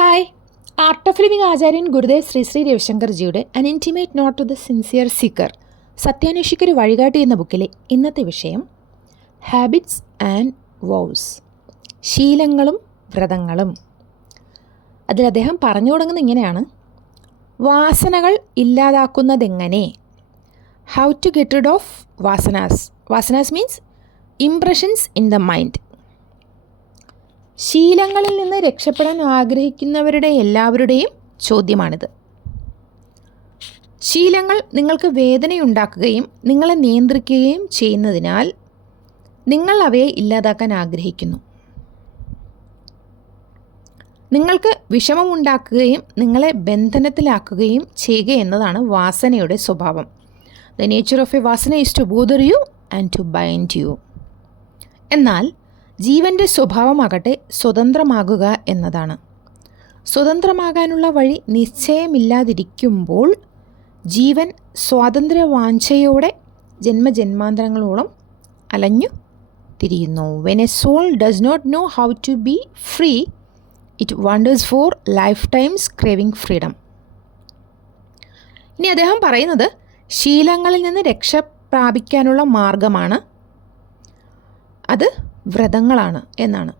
Hi art of living ആചാര്യൻ Gurudev Shri Shri രവിശങ്കർജിയുടെ an intimate note to the sincere seeker സത്യാന്വേഷിക്കൊരു വഴികാട്ടി എന്ന ബുക്കിലെ ഇന്നത്തെ വിഷയം ഹാബിറ്റ്സ് ആൻഡ് വൗസ് ശീലങ്ങളും വ്രതങ്ങളും. അതിൽ അദ്ദേഹം പറഞ്ഞു തുടങ്ങുന്നത് ഇങ്ങനെയാണ്. വാസനകൾ ഇല്ലാതാക്കുന്നതെങ്ങനെ? How to get rid of vasanas. Vasanas means impressions in the mind ശീലങ്ങളിൽ നിന്ന് രക്ഷപ്പെടാൻ ആഗ്രഹിക്കുന്നവരുടെ എല്ലാവരുടെയും ചോദ്യമാണിത്. ശീലങ്ങൾ നിങ്ങൾക്ക് വേദനയുണ്ടാക്കുകയും നിങ്ങളെ നിയന്ത്രിക്കുകയും ചെയ്യുന്നതിനാൽ നിങ്ങൾ അവയെ ഇല്ലാതാക്കാൻ ആഗ്രഹിക്കുന്നു. നിങ്ങൾക്ക് വിഷമമുണ്ടാക്കുകയും നിങ്ങളെ ബന്ധനത്തിലാക്കുകയും ചെയ്യുക എന്നതാണ് വാസനയുടെ സ്വഭാവം. The nature of a vasana is to bother you and to bind you എന്നാൽ ജീവന്റെ സ്വഭാവമാകട്ടെ സ്വതന്ത്രമാകുക എന്നതാണ്. സ്വതന്ത്രമാകാനുള്ള വഴി നിശ്ചയമില്ലാതിരിക്കുമ്പോൾ ജീവൻ സ്വാതന്ത്ര്യവാഞ്ചയോടെ ജന്മജന്മാന്തരങ്ങളോളം അലഞ്ഞു തിരിയുന്നു. When a soul does not know how to be free it wanders for lifetimes craving freedom ഇനി അദ്ദേഹം പറയുന്നത് ശീലങ്ങളിൽ നിന്ന് രക്ഷ പ്രാപിക്കാനുള്ള മാർഗമാണ് അത് വ്രതങ്ങളാണ് എന്നാണ്.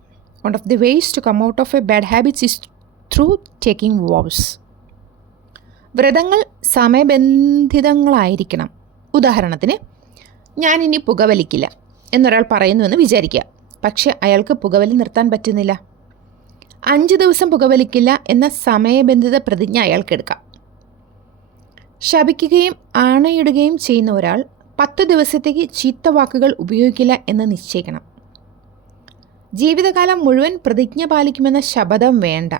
One of the ways to come out of a bad habits is through taking vows വ്രതങ്ങൾ സമയബന്ധിതങ്ങളായിരിക്കണം. ഉദാഹരണത്തിന് ഞാനിനി പുകവലിക്കില്ല എന്നൊരാൾ പറയുന്നുവെന്ന് വിചാരിക്കുക. പക്ഷേ അയാൾക്ക് പുകവലി നിർത്താൻ പറ്റുന്നില്ല. അഞ്ച് ദിവസം പുകവലിക്കില്ല എന്ന സമയബന്ധിത പ്രതിജ്ഞ അയാൾക്കെടുക്കാം ശപിക്കുകയും ആണയിടുകയും ചെയ്യുന്ന ഒരാൾ പത്ത് ദിവസത്തേക്ക് ചീത്ത വാക്കുകൾ ഉപയോഗിക്കില്ല എന്ന് നിശ്ചയിക്കണം. ജീവിതകാലം മുഴുവൻ പ്രതിജ്ഞ പാലിക്കുമെന്ന ശബദം വേണ്ട.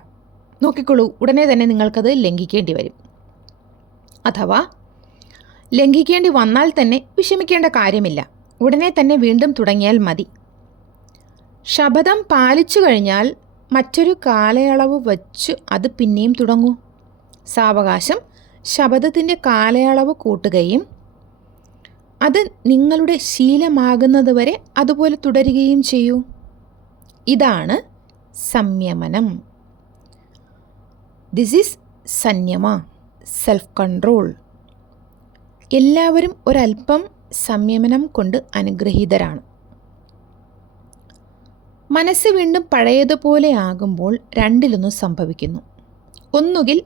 നോക്കിക്കൊള്ളൂ ഉടനെ തന്നെ നിങ്ങൾക്കത് ലംഘിക്കേണ്ടി വരും. അഥവാ ലംഘിക്കേണ്ടി വന്നാൽ തന്നെ വിഷമിക്കേണ്ട കാര്യമില്ല. ഉടനെ തന്നെ വീണ്ടും തുടങ്ങിയാൽ മതി. ശബദം പാലിച്ചു കഴിഞ്ഞാൽ മറ്റൊരു കാലയളവ് വച്ച് അത് പിന്നെയും തുടങ്ങൂ. സാവകാശം ശബദത്തിന്റെ കാലയളവ് കൂട്ടുകയും അത് നിങ്ങളുടെ ശീലമാകുന്നത് വരെ അതുപോലെ തുടരുകയും ചെയ്യൂ. ഇതാണ് സംയമനം. This is sanyama self control എല്ലാവരും ഒരല്പം സംയമനം കൊണ്ട് അനുഗ്രഹീതരാണ്. മനസ്സ് വീണ്ടും പഴയതുപോലെ ആകുമ്പോൾ രണ്ടിലൊന്നും സംഭവിക്കുന്നു. ഒന്നുകിൽ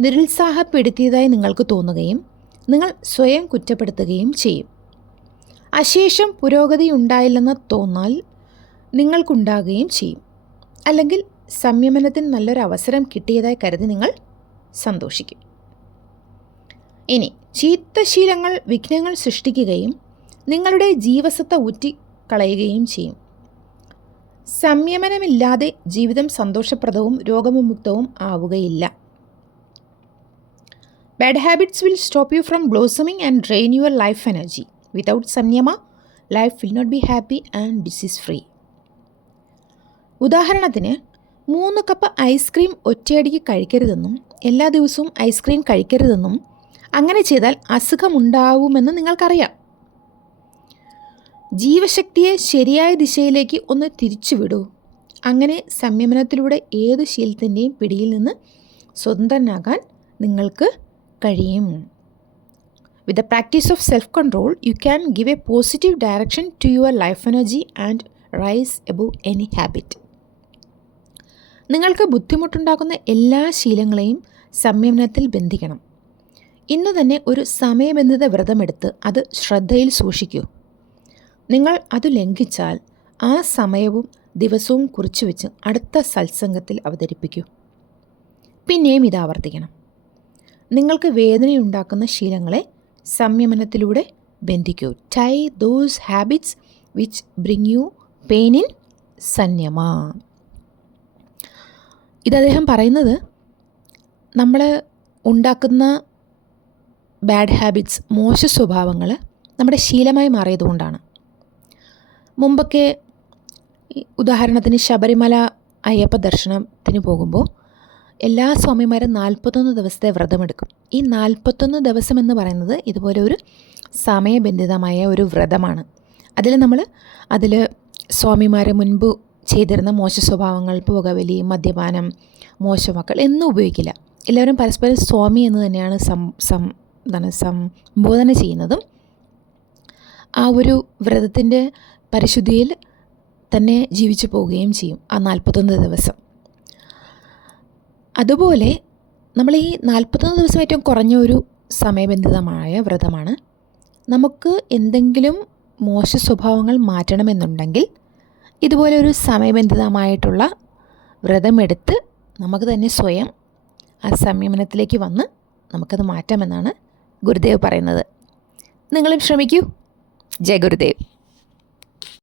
നിരുത്സാഹപ്പെടുത്തിയതായി നിങ്ങൾക്ക് തോന്നുകയും നിങ്ങൾ സ്വയം കുറ്റപ്പെടുത്തുകയും ചെയ്യും. അശേഷം പുരോഗതി ഉണ്ടായില്ലെന്ന് തോന്നാൽ നിങ്ങൾക്കുണ്ടാകുകയും ചെയ്യും. അല്ലെങ്കിൽ സംയമനത്തിന് നല്ലൊരു അവസരം കിട്ടിയതായി കരുതി നിങ്ങൾ സന്തോഷിക്കും. ഇനി ചീത്തശീലങ്ങൾ വിഘ്നങ്ങൾ സൃഷ്ടിക്കുകയും നിങ്ങളുടെ ജീവസത്ത ഊറ്റിക്കളയുകയും ചെയ്യും. സംയമനമില്ലാതെ ജീവിതം സന്തോഷപ്രദവും രോഗവിമുക്തവും ആവുകയില്ല. Bad habits will stop you from blossoming and drain your life energy without samyama life will not be happy and disease free ഉദാഹരണത്തിന് മൂന്ന് കപ്പ് ഐസ്ക്രീം ഒറ്റയടിക്ക് കഴിക്കരുതെന്നും എല്ലാ ദിവസവും ഐസ്ക്രീം കഴിക്കരുതെന്നും അങ്ങനെ ചെയ്താൽ അസുഖമുണ്ടാവുമെന്ന് നിങ്ങൾക്കറിയാം. ജീവശക്തിയെ ശരിയായ ദിശയിലേക്ക് ഒന്ന് തിരിച്ചുവിടൂ. അങ്ങനെ സംയമനത്തിലൂടെ ഏത് ശീലത്തിന്റെയും പിടിയിൽ നിന്ന് സ്വതന്ത്രനാകാൻ നിങ്ങൾക്ക് കഴിയും. With the practice of self control you can give a positive direction to your life energy and rise above any habit നിങ്ങൾക്ക് ബുദ്ധിമുട്ടുണ്ടാക്കുന്ന എല്ലാ ശീലങ്ങളെയും സംയമനത്തിൽ ബന്ധിക്കണം. ഇന്ന് തന്നെ ഒരു സമയബന്ധിത വ്രതമെടുത്ത് അത് ശ്രദ്ധയിൽ സൂക്ഷിക്കൂ. നിങ്ങൾ അത് ലംഘിച്ചാൽ ആ സമയവും ദിവസവും കുറിച്ചു വെച്ച് അടുത്ത സത്സംഗത്തിൽ അവതരിപ്പിക്കൂ. പിന്നെയും ഇത് ആവർത്തിക്കണം. നിങ്ങൾക്ക് വേദനയുണ്ടാക്കുന്ന ശീലങ്ങളെ സംയമനത്തിലൂടെ ബന്ധിക്കൂ. Tie those habits which bring you pain in sanyama. ഇത് അദ്ദേഹം പറയുന്നത് നമ്മൾ ഉണ്ടാക്കുന്ന ബാഡ് ഹാബിറ്റ്സ് മോശ സ്വഭാവങ്ങൾ നമ്മുടെ ശീലമായി മാറിയതുകൊണ്ടാണ്. മുമ്പൊക്കെ ഉദാഹരണത്തിന് ശബരിമല അയ്യപ്പ ദർശനത്തിന് പോകുമ്പോൾ എല്ലാ സ്വാമിമാരും നാൽപ്പത്തൊന്ന് ദിവസത്തെ വ്രതമെടുക്കും. ഈ നാൽപ്പത്തൊന്ന് ദിവസം എന്ന് പറയുന്നത് ഇതുപോലെ ഒരു സമയബന്ധിതമായ ഒരു വ്രതമാണ്. അതിൽ നമ്മൾ അതിൽ സ്വാമിമാരെ മുൻപ് ചെയ്തിരുന്ന മോശ സ്വഭാവങ്ങൾ പുകവലി മദ്യപാനം മോശമക്കൾ എന്നും ഉപയോഗിക്കില്ല. എല്ലാവരും പരസ്പരം സ്വാമി എന്ന് തന്നെയാണ് സം സം എന്താണ് സംബോധന ചെയ്യുന്നതും ആ ഒരു വ്രതത്തിന്റെ പരിശുദ്ധിയിൽ തന്നെ ജീവിച്ചു പോവുകയും ചെയ്യും ആ നാൽപ്പത്തൊന്ന് ദിവസം. അതുപോലെ നമ്മൾ ഈ നാൽപ്പത്തൊന്ന് ദിവസം ഏറ്റവും കുറഞ്ഞ ഒരു സമയബന്ധിതമായ വ്രതമാണ്. നമുക്ക് എന്തെങ്കിലും മോശ സ്വഭാവങ്ങൾ മാറ്റണമെന്നുണ്ടെങ്കിൽ ഇതുപോലെ ഒരു സമയബന്ധിതമായിട്ടുള്ള വ്രതമെടുത്ത് നമുക്ക് തന്നെ സ്വയം ആ സംയമനത്തിലേക്ക് വന്ന് നമുക്കത് മാറ്റാമെന്നാണ് ഗുരുദേവ് പറയുന്നത്. നിങ്ങളും ശ്രമിക്കൂ. ജയ ഗുരുദേവ്.